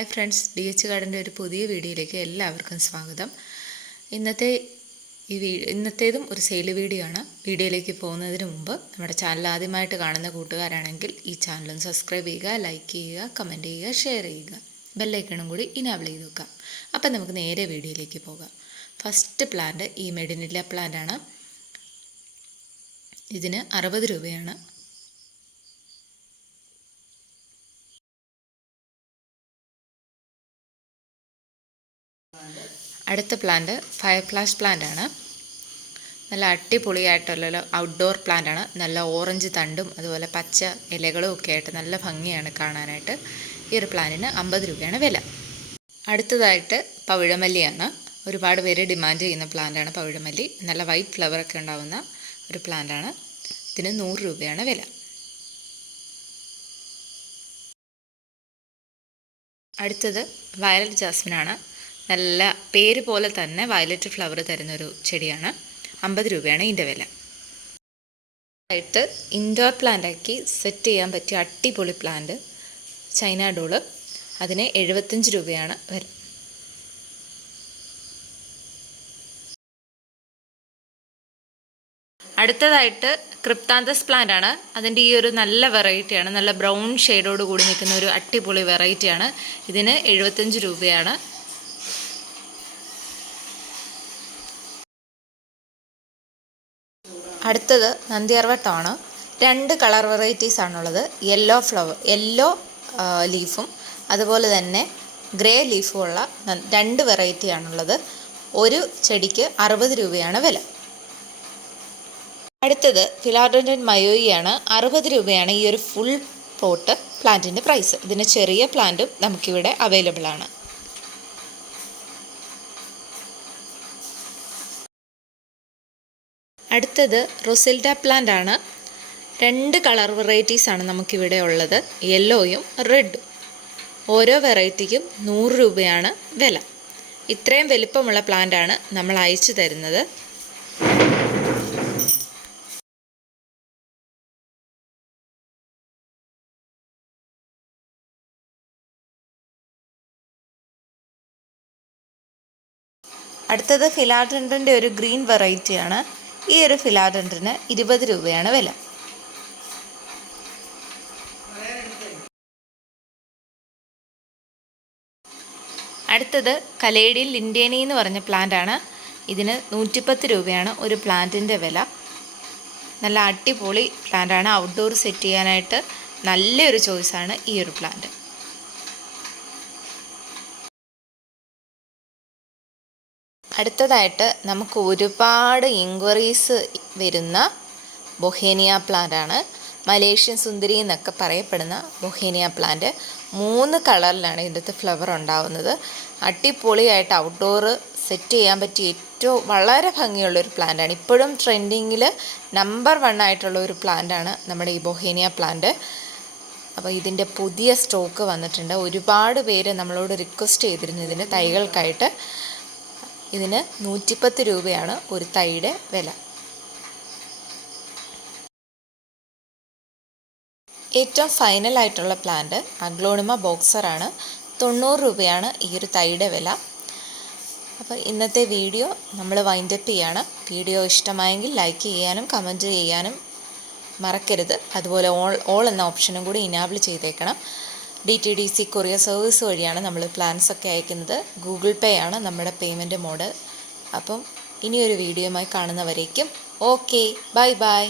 Hi friends, D H ഗാർഡൻ്റെ ഒരു പുതിയ വീഡിയോയിലേക്ക് എല്ലാവർക്കും സ്വാഗതം. ഇന്നത്തേതും ഒരു സെയിൽ വീഡിയോ ആണ്. വീഡിയോയിലേക്ക് പോകുന്നതിന് മുമ്പ് നമ്മുടെ ചാനൽ ആദ്യമായിട്ട് കാണുന്ന കൂട്ടുകാരാണെങ്കിൽ ഈ ചാനലും സബ്സ്ക്രൈബ് ചെയ്യുക, ലൈക്ക് ചെയ്യുക, കമൻറ്റ് ചെയ്യുക, ഷെയർ ചെയ്യുക, ബെല്ലൈക്കണും കൂടി ഇനാബിൾ ചെയ്ത് വെക്കാം. അപ്പം നമുക്ക് നേരെ വീഡിയോയിലേക്ക് പോകാം. ഫസ്റ്റ് പ്ലാന്റ് ഈ മെഡിനില്ല പ്ലാന്റ് ആണ്. ഇതിന് 60 രൂപയാണ്. അടുത്ത പ്ലാന്റ് ഫയർ ഫ്ലാഷ് പ്ലാന്റ് ആണ്. നല്ല അടിപൊളിയായിട്ടുള്ള ഔട്ട്ഡോർ പ്ലാന്റ് ആണ്. നല്ല ഓറഞ്ച് തണ്ടും അതുപോലെ പച്ച ഇലകളും ഒക്കെ ആയിട്ട് നല്ല ഭംഗിയാണ് കാണാനായിട്ട്. ഈ ഒരു പ്ലാന്റിന് 50 രൂപയാണ് വില. അടുത്തതായിട്ട് പവിഴമല്ലിയാണ്. ഒരുപാട് പേര് ഡിമാൻഡ് ചെയ്യുന്ന പ്ലാന്റാണ് പവിഴമല്ലി. നല്ല വൈറ്റ് ഫ്ലവറൊക്കെ ഉണ്ടാകുന്ന ഒരു പ്ലാന്റാണ്. ഇതിന് 100 രൂപയാണ് വില. അടുത്തത് വയലറ്റ് ജാസ്മിനാണ്. നല്ല പേര് പോലെ തന്നെ വയലറ്റ് ഫ്ലവർ തരുന്നൊരു ചെടിയാണ്. 50 രൂപയാണ് ഇതിൻ്റെ വില. ആയിട്ട് ഇൻഡോർ പ്ലാന്റാക്കി സെറ്റ് ചെയ്യാൻ പറ്റിയ അടിപൊളി പ്ലാന്റ് ചൈന ഡോള്. അതിന് 75 രൂപയാണ് വില. അടുത്തതായിട്ട് ക്രിപ്താന്തസ് പ്ലാന്റ് ആണ്. അതിൻ്റെ ഈ ഒരു നല്ല വെറൈറ്റിയാണ്. നല്ല ബ്രൗൺ ഷെയ്ഡോട് കൂടി നിൽക്കുന്ന ഒരു അടിപൊളി വെറൈറ്റിയാണ്. ഇതിന് 75 രൂപയാണ്. അടുത്തത് നന്ദിയാർവട്ടമാണ്. 2 കളർ വെറൈറ്റീസ് ആണുള്ളത്. യെല്ലോ ലീഫും അതുപോലെ തന്നെ ഗ്രേ ലീഫും ഉള്ള 2 വെറൈറ്റി ആണുള്ളത്. ഒരു ചെടിക്ക് 60 രൂപയാണ് വില. അടുത്തത് ഫിലാഡൻഡ്രൻ മയോയിയാണ്. 60 രൂപയാണ് ഈ ഒരു ഫുൾ പോട്ട് പ്ലാന്റിൻ്റെ പ്രൈസ്. ഇതിന് ചെറിയ പ്ലാന്റും നമുക്കിവിടെ അവൈലബിൾ ആണ്. അടുത്തത് റൊസെൽഡ പ്ലാന്റ് ആണ്. 2 കളർ വെറൈറ്റീസ് ആണ് നമുക്കിവിടെ ഉള്ളത്, യെല്ലോയും റെഡും. ഓരോ വെറൈറ്റിക്കും 100 രൂപയാണ് വില. ഇത്രയും വലിപ്പമുള്ള പ്ലാന്റ് ആണ് നമ്മൾ അയച്ചു തരുന്നത്. അടുത്തത് ഫിലാഡൻഡ്രൻ്റെ ഒരു ഗ്രീൻ വെറൈറ്റിയാണ്. ഈ ഒരു ഫിലാഡൻഡ്രന് 20 രൂപയാണ് വില. അടുത്തത് കലേഡിയൻ ലിൻഡേനി എന്ന് പറഞ്ഞ പ്ലാന്റ് ആണ്. ഇതിന് 110 രൂപയാണ് ഒരു പ്ലാന്റിൻ്റെ വില. നല്ല അടിപൊളി പ്ലാന്റ് ആണ്. ഔട്ട്ഡോർ സെറ്റ് ചെയ്യാനായിട്ട് നല്ലൊരു ചോയ്സാണ് ഈ ഒരു പ്ലാന്റ്. അടുത്തതായിട്ട് നമുക്ക് ഒരുപാട് എൻക്വയറീസ് വരുന്ന ബൊഹേനിയ പ്ലാന്റ് ആണ്. മലേഷ്യൻ സുന്ദരി എന്നൊക്കെ പറയപ്പെടുന്ന ബൊഹേനിയ പ്ലാന്റ്. 3 കളറിലാണ് ഇതിൻ്റെ ഫ്ലവർ ഉണ്ടാവുന്നത്. അടിപൊളിയായിട്ട് ഔട്ട്ഡോർ സെറ്റ് ചെയ്യാൻ പറ്റിയ വളരെ ഭംഗിയുള്ളൊരു പ്ലാന്റാണ്. ഇപ്പോഴും ട്രെൻഡിങ്ങിൽ നമ്പർ 1 ആയിട്ടുള്ള ഒരു പ്ലാന്റാണ് നമ്മുടെ ഈ ബൊഹേനിയ പ്ലാന്റ്. അപ്പോൾ ഇതിൻ്റെ പുതിയ സ്റ്റോക്ക് വന്നിട്ടുണ്ട്. ഒരുപാട് പേര് നമ്മളോട് റിക്വസ്റ്റ് ചെയ്തിരുന്നു ഇതിൻ്റെ തൈകൾക്കായിട്ട്. ഇതിന് 110 രൂപയാണ് ഒരു തൈയുടെ വില. ഏറ്റവും ഫൈനലായിട്ടുള്ള പ്ലാന്റ് അഗ്ലോണിമ ബോക്സറാണ്. 90 രൂപയാണ് ഈ ഒരു തൈയുടെ വില. അപ്പോൾ ഇന്നത്തെ വീഡിയോ നമ്മൾ വൈൻഡപ്പ് ചെയ്യാണ്. വീഡിയോ ഇഷ്ടമായെങ്കിൽ ലൈക്ക് ചെയ്യാനും കമൻറ്റ് ചെയ്യാനും മറക്കരുത്. അതുപോലെ ഓൾ എന്ന ഓപ്ഷനും കൂടി ഇനാബിൾ ചെയ്തേക്കണം. DTDC കൊറിയർ സർവീസ് വഴിയാണ് നമ്മൾ പ്ലാൻസൊക്കെ അയക്കുന്നത്. ഗൂഗിൾ പേ ആണ് നമ്മുടെ പേയ്മെൻറ്റ് മോഡ്. അപ്പം ഇനിയൊരു വീഡിയോയുമായി കാണുന്നവരേക്കും ഓക്കെ, ബൈ ബൈ.